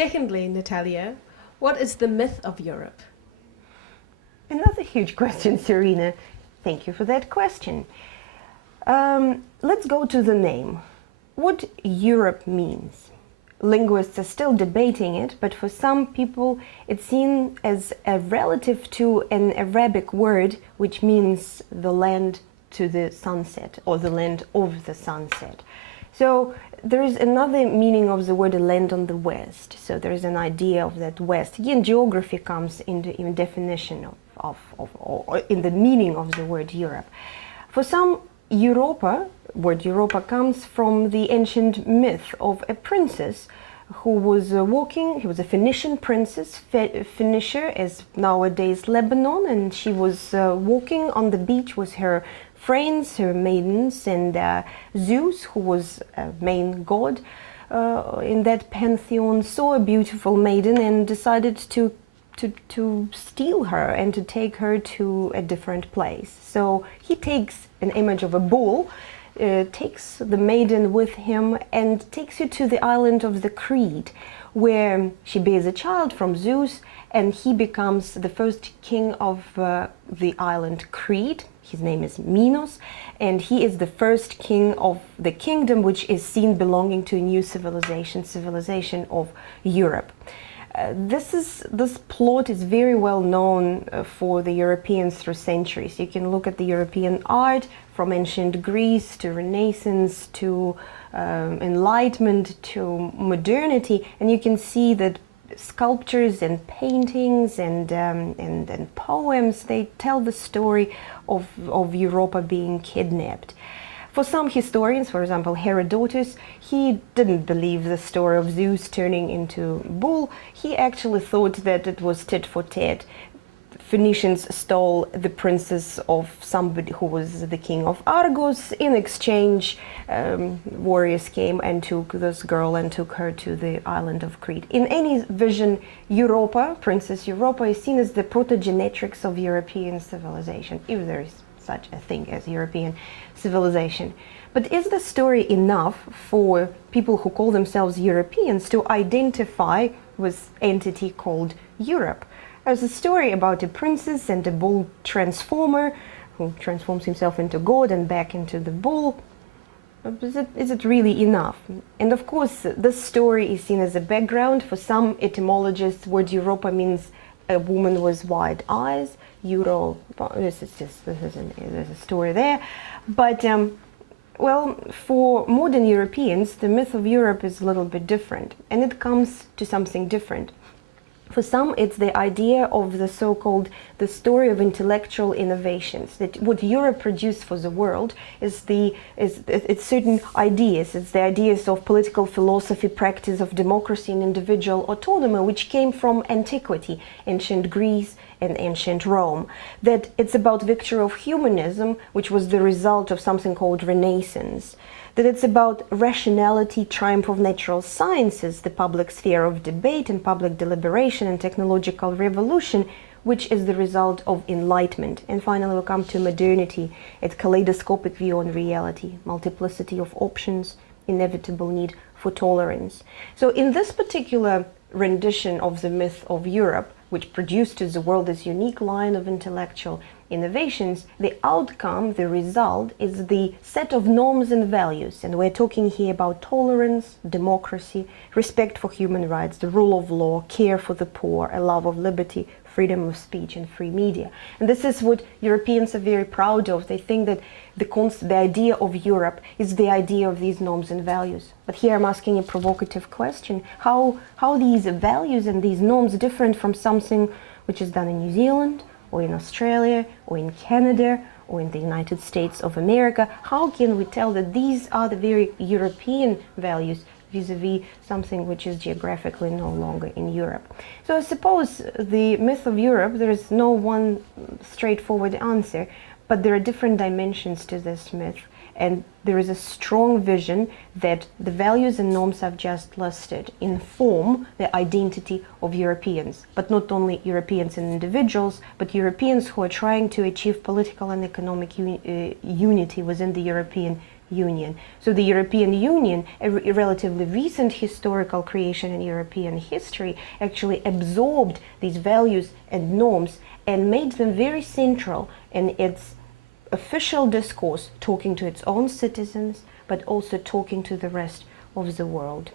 Secondly, Natalia, what is the myth of Europe? Another huge question, Serena. Thank you for that question. Let's go to the name. What Europe means. Linguists are still debating it, but for some people it's seen as a relative to an Arabic word which means the land to the sunset or the land of the sunset. So there is another meaning of the word land on the west. So there is an idea of that west. Again, geography comes into in definition or in the meaning of the word Europe. For some, word Europa comes from the ancient myth of a princess who was he was a Phoenician princess, Phoenicia is nowadays Lebanon, and she was walking on the beach with her friends, her maidens, and Zeus, who was a main god in that pantheon, saw a beautiful maiden and decided to steal her and to take her to a different place. So he takes an image of a bull, takes the maiden with him and takes you to the island of the Crete, where she bears a child from Zeus, and he becomes the first king of the island Crete. His name is Minos, and he is the first king of the kingdom which is seen belonging to a new civilization of Europe. This plot is very well known for the Europeans through centuries. You can look at the European art from ancient Greece to Renaissance to Enlightenment to modernity, and you can see that sculptures and paintings and poems, they tell the story of Europa being kidnapped. For some historians, for example, Herodotus, he didn't believe the story of Zeus turning into bull. He actually thought that it was tit for tat. Phoenicians stole the princess of somebody who was the king of Argos. In exchange, warriors came and took this girl and took her to the island of Crete. In any vision, Europa, Princess Europa, is seen as the protogenetrix of European civilization, if there is such a thing as European civilization. But is the story enough for people who call themselves Europeans to identify with entity called Europe? There's a story about a princess and a bull transformer who transforms himself into God and back into the bull. Is it really enough? And of course, this story is seen as a background. For some etymologists, word Europa means a woman with wide eyes. There's a story there. But, well, for modern Europeans, the myth of Europe is a little bit different, and it comes to something different. For some, it's the idea of the so-called the story of intellectual innovations. That what Europe produced for the world is it's certain ideas. It's the ideas of political philosophy, practice of democracy and individual autonomy, which came from antiquity, ancient Greece and ancient Rome. That it's about victory of humanism, which was the result of something called Renaissance. That it's about rationality, triumph of natural sciences, the public sphere of debate and public deliberation and technological revolution, which is the result of enlightenment. And finally, we come to modernity, its kaleidoscopic view on reality, multiplicity of options, inevitable need for tolerance. So in this particular rendition of the myth of Europe, which produced to the world this unique line of intellectual innovations, the outcome, the result, is the set of norms and values. And we're talking here about tolerance, democracy, respect for human rights, the rule of law, care for the poor, a love of liberty, freedom of speech, and free media. And this is what Europeans are very proud of. They think that the idea of Europe is the idea of these norms and values. But here I'm asking a provocative question. How these values and these norms different from something which is done in New Zealand, or in Australia, or in Canada, or in the United States of America? How can we tell that these are the very European values vis-a-vis something which is geographically no longer in Europe? So I suppose the myth of Europe, there is no one straightforward answer, but there are different dimensions to this myth. And there is a strong vision that the values and norms I've just listed inform the identity of Europeans, but not only Europeans and individuals, but Europeans who are trying to achieve political and economic unity within the European Union. So the European Union, a relatively recent historical creation in European history, actually absorbed these values and norms and made them very central in its official discourse, talking to its own citizens, but also talking to the rest of the world.